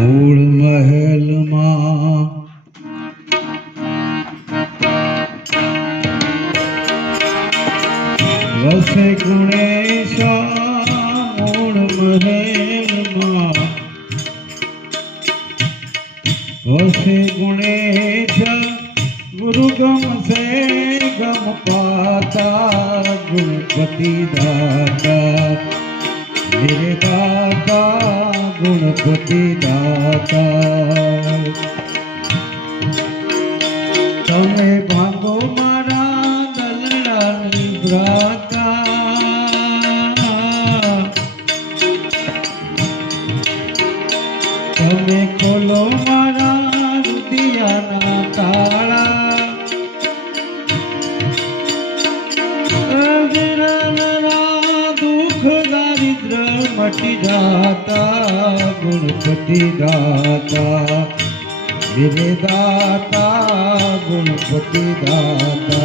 મૂળ મહેલમાં વસે ગુણેશ, મૂળ મહેલમાં વસે ગુણેશ, ગુરુ ગમશે ગમ પાતા, ગુણપતિ દાતા मेरे दाता, गुणपति दाता। तमे भागो मारा दलડાની ભ્રાતા, તમે ખોલો મારા હૃદયના તાળા, मटी दाता, गुणपति दाता मेरे दाता, गुणपति दाता।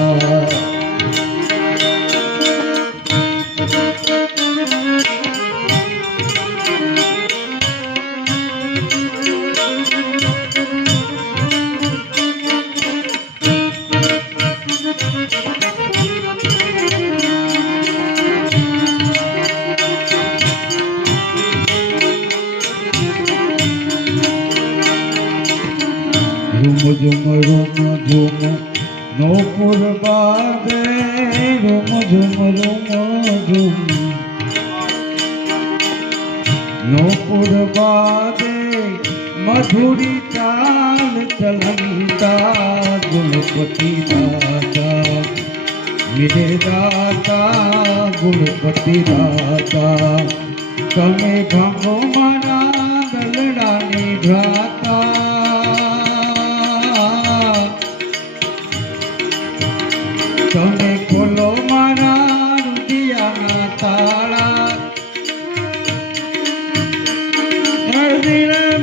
झुम झुम रुम झुम नौपुर बादे, रुम झुम रुम झुम नौपुर बादे, मधुरी चाल चलता, गुणपति दाता मेरे दाता, गुणपति दाता। तमे भागो मारा दलડાની ભ્રાતા, તમે ખોલો મારા હૃદયના તાળા,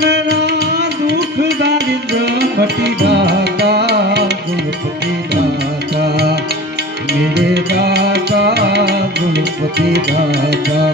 મેરા દુઃખ દારિદ્ર મટી દાતા, ગુણપતિ દાતા મેરે દાતા, ગુણપતિ દાતા।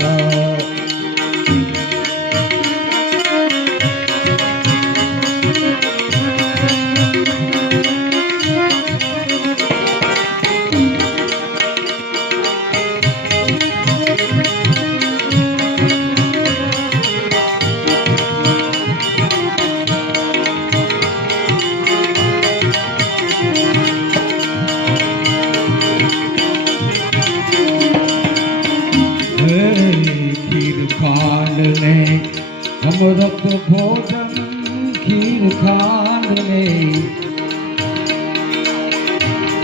अमृत भोजन खीर खान में,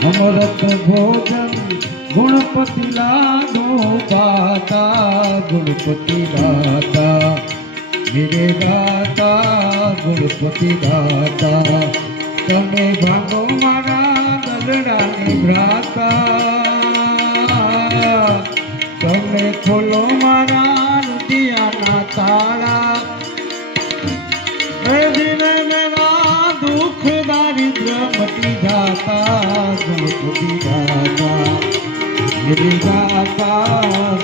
अमृत भोजन गुणपति लाडो दाता, गुणपति दाता मेरे दाता, गुणपति दाता। तमे भागो मारा दलડાની ભ્રાતા, તમે ખોલો મારા હૃદયના તાળા, मेरा दुख दारिद्र मटी दाता, गुणपति दाता मेरे दाता,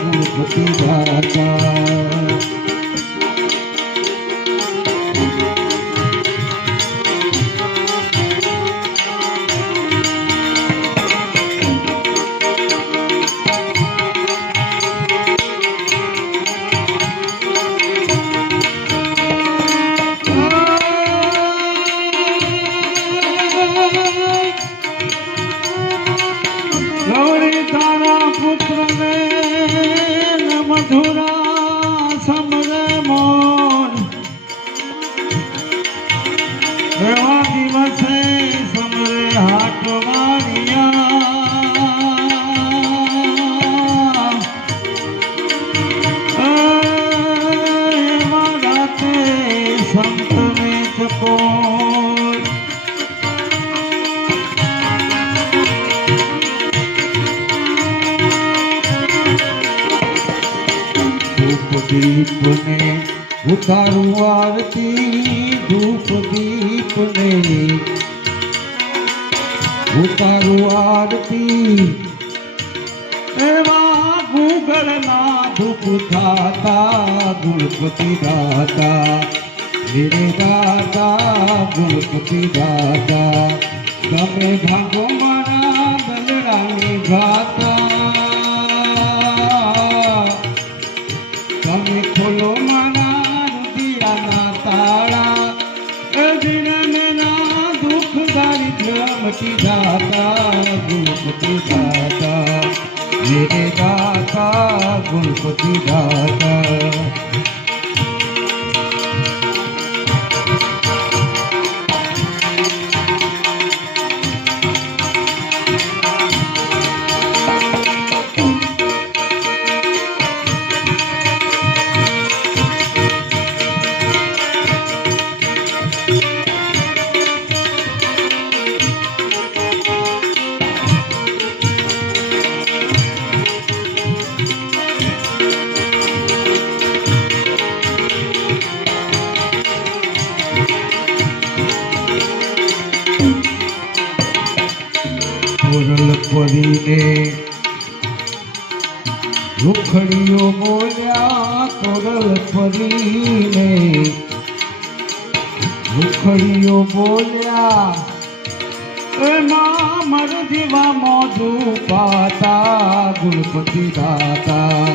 गुणपति दाता। गौरी तारा पुत्र ने मधुरा समरे मोन, एवा दिवसे समरे हाट वारिया, एवा राते संत ने चकोर, दीप ने उतारू आरती, धूप दीप ने उतारू आरती, एवा गूगल ना धूप थाता, गुणपति दाता मेरे दादा गुणपति दादा તમે ભાગો મારા દલડાની ગાતા તમે ખોલો મારા રુદિયાના તાળા અજનના દુઃખ દારિદ્ર્ય મટી જાતા ગુણપતિ દાતા મેરે દાતા ગુણપતિ દાતા કોરલ પરીને રૂખડીઓ બોલ્યા કોરલ પરીને રૂખડીઓ બોલ્યા એમાં મર જેવા મોઢું પાતા ગુણપતિ દાતા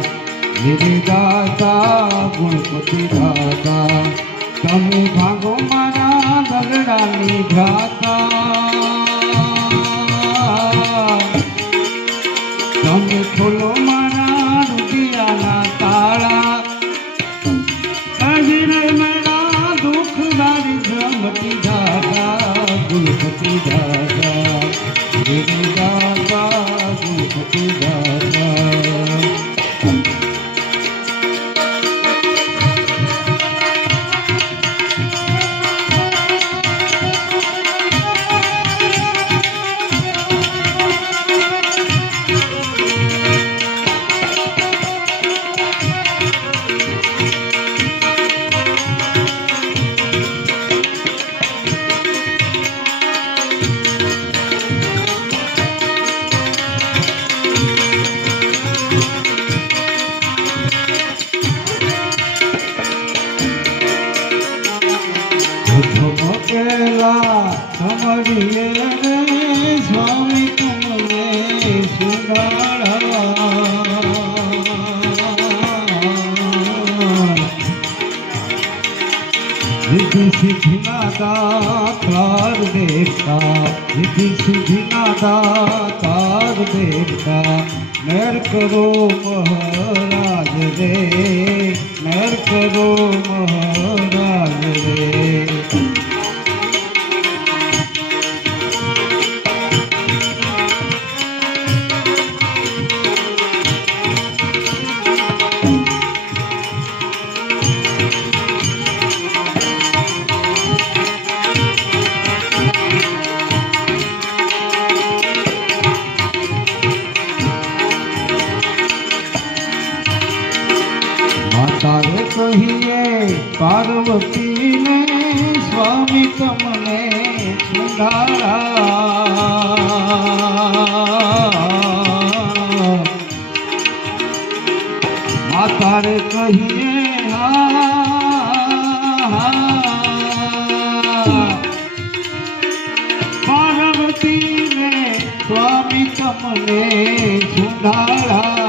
મેરે દાતા ગુણપતિ દાતા તમે ભાગો મારા દલડાની ગાતા તમે ખોલો મારા રુદિયાના તાળા અજર મેરા દુઃખ દારિદ્ર્ય મટી જાતા ગુણપતિ દાતા મેરે દાતા ગુણપતિ દાતા કેલા કમળીએ સ્વામી તમને સુગાડા વિધિ સિદ્ધિના દાતાર દેવતા વિધિ સિદ્ધિના દાતાર દેવતા મેર કરો મહારાજ રે મેર કરો મહારાજ રે તારે કહીએ પાર્વતીને સ્વામી તમને સુધારા તારે કહીએ પાર્વતીને સ્વામી તમને સુધારા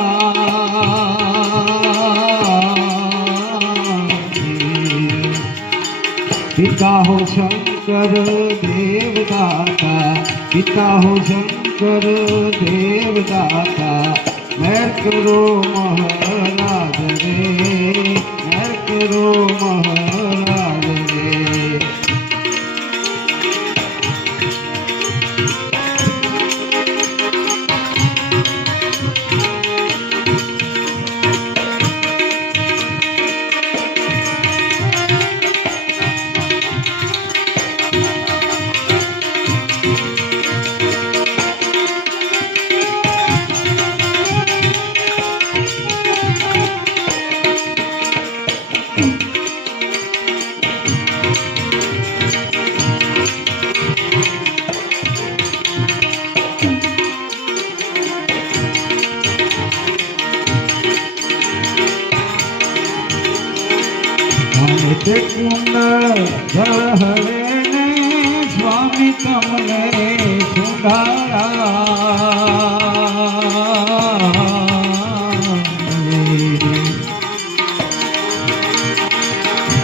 पिता हो शंकर देवदाता पिता हो शंकर देवदाता मैं करो महाराज रे मैं करो महाराज रे તે કુંડળ જળ હરે ને સ્વામી તમને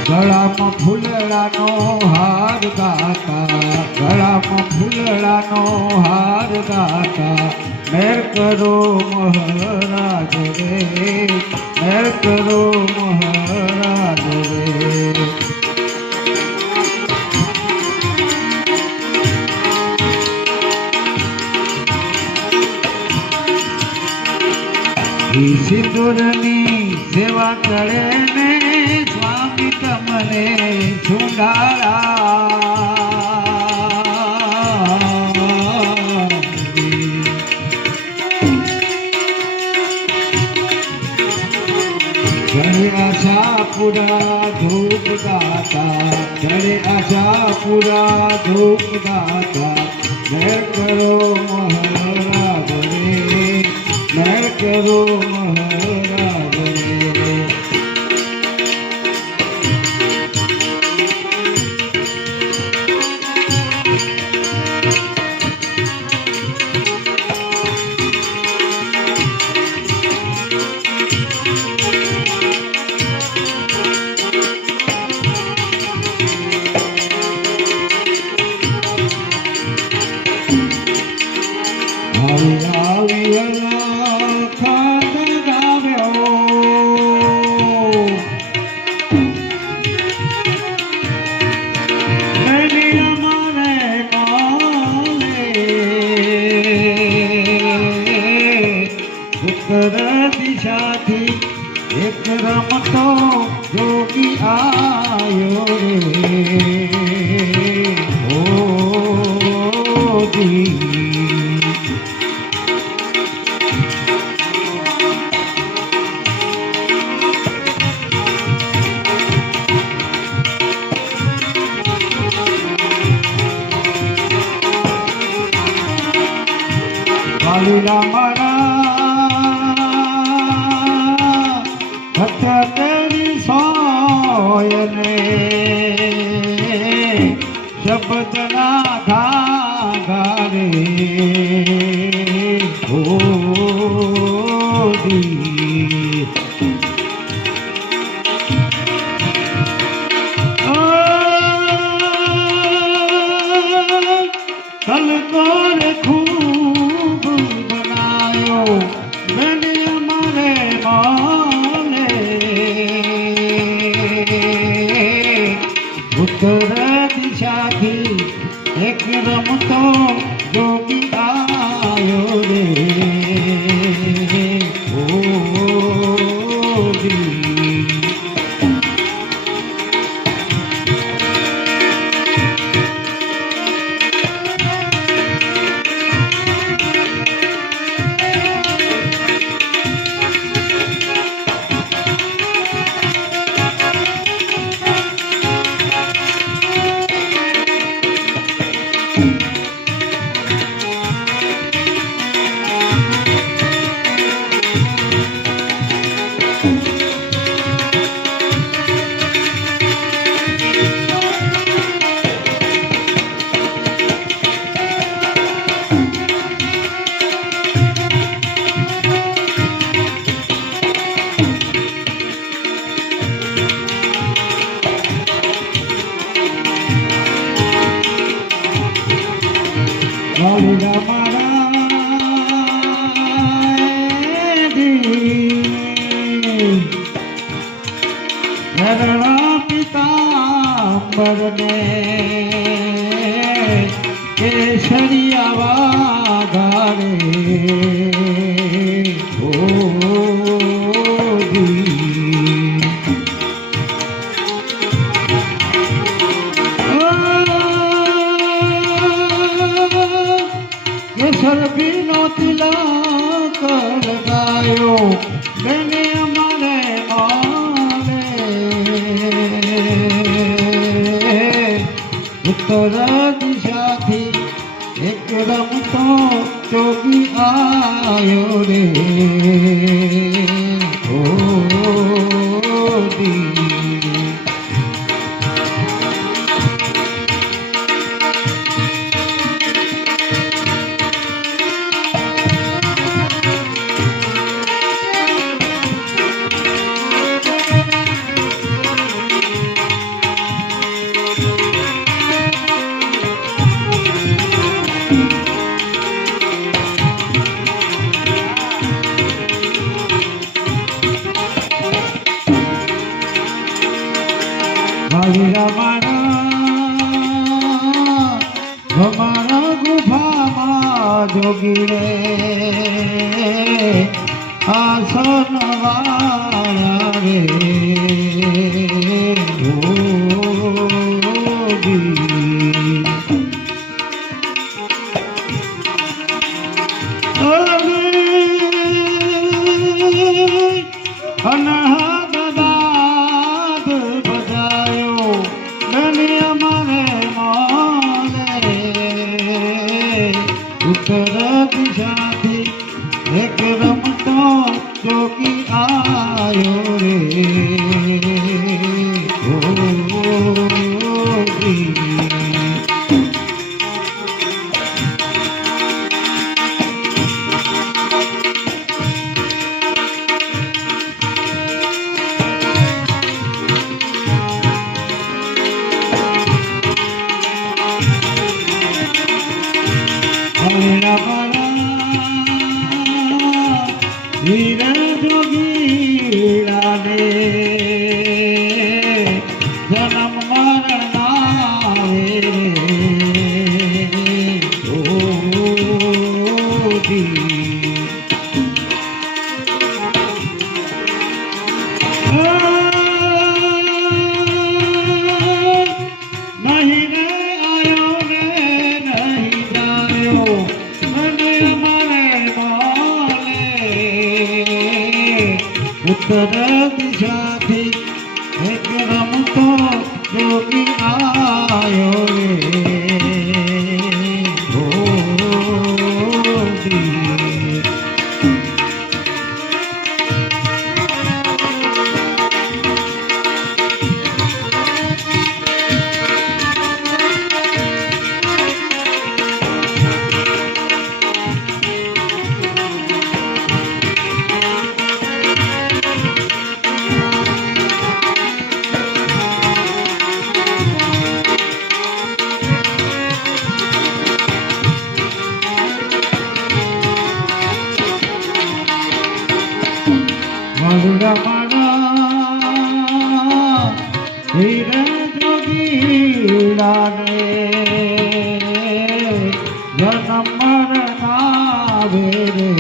ગળામાં ફૂલડાનો હાર ગાતા, ગળામાં ફૂલડાનો હાર ગાતા, મેર કરો મહારાજ રે, મેર કરો મહારાજ રે. સિંદૂરની સેવા કરે ને સ્વામી તમને સુંડાળા. ઘણી આશા પૂરા ધૂપ દાતા, ઘણી આશા પૂરા ધૂપ દાતા, મેર કરો મહારાજ રે, મેર કરો મહારાજ રે. દિશાથી એક રમતો જોગી આયો રે. કાલુલા મારા સત્ય તેરી સોયને શબ્દ ના ઘા રે હોદી. કલકોર ખૂબ બનાયો મેને મારે માને, ઉત્તર દિશાથી એક રમતો જોગી આયો રે હોદી. કાલુલા મારા રણા પિતાંબર ને કેસરિયા વાઘારે હોદી. કેસરભીનો તિલક લગાયો મેને અમારે માને, ઉત્તર દિશાથી એક રમતો જોગી આયો રે હોદી. વાલીરા મારા ગુફામાં જોગી રે આસન વાળા રે અનહદ દાદ બજાયો દુનિયા મારે મોલે ઉત્તર દિશાથી એક રમતો જોગી આયો રે વીર જોગીડા ને જન્મ મરણ આવે નહીં રે આયો રે નહીં જાયો ઉત્તર દિશાથી એક રમતો જોગી આયો રે વીર જોગીડા ને જન્મ મરણ આવે રે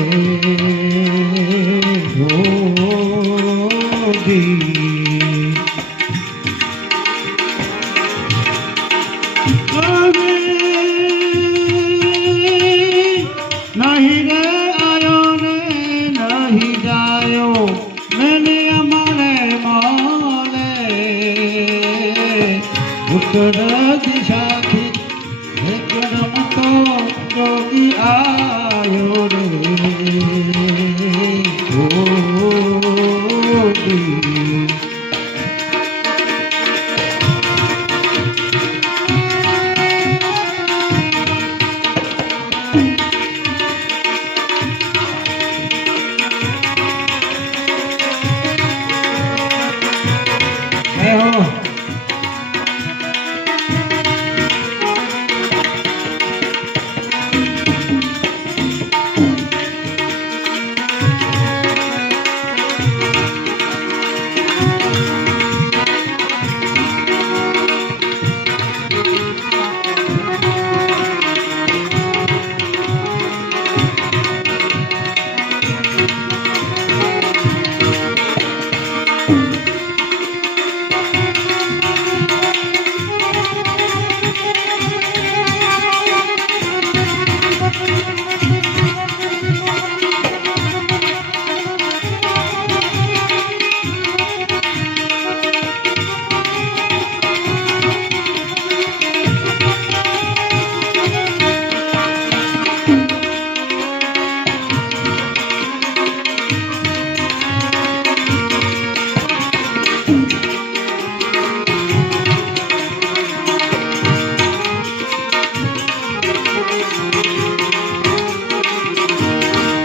નહીં રે આયો ને નહીં જાયો મેને અમારે મોલે ઉત્તર દિશાથી એક રમતો જોગી આયો રે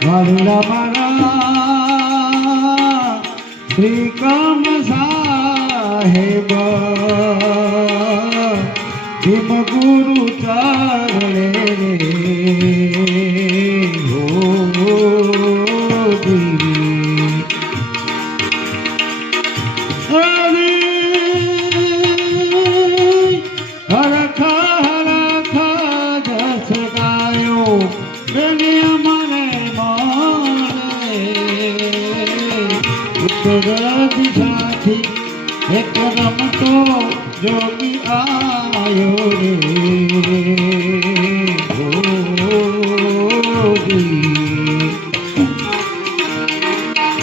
વાલીરા મારા શ્રી કામ સાહેબ ભીમ ગુરુ ચરણે રે દિશાથી એક રમતો જોગી આયો રે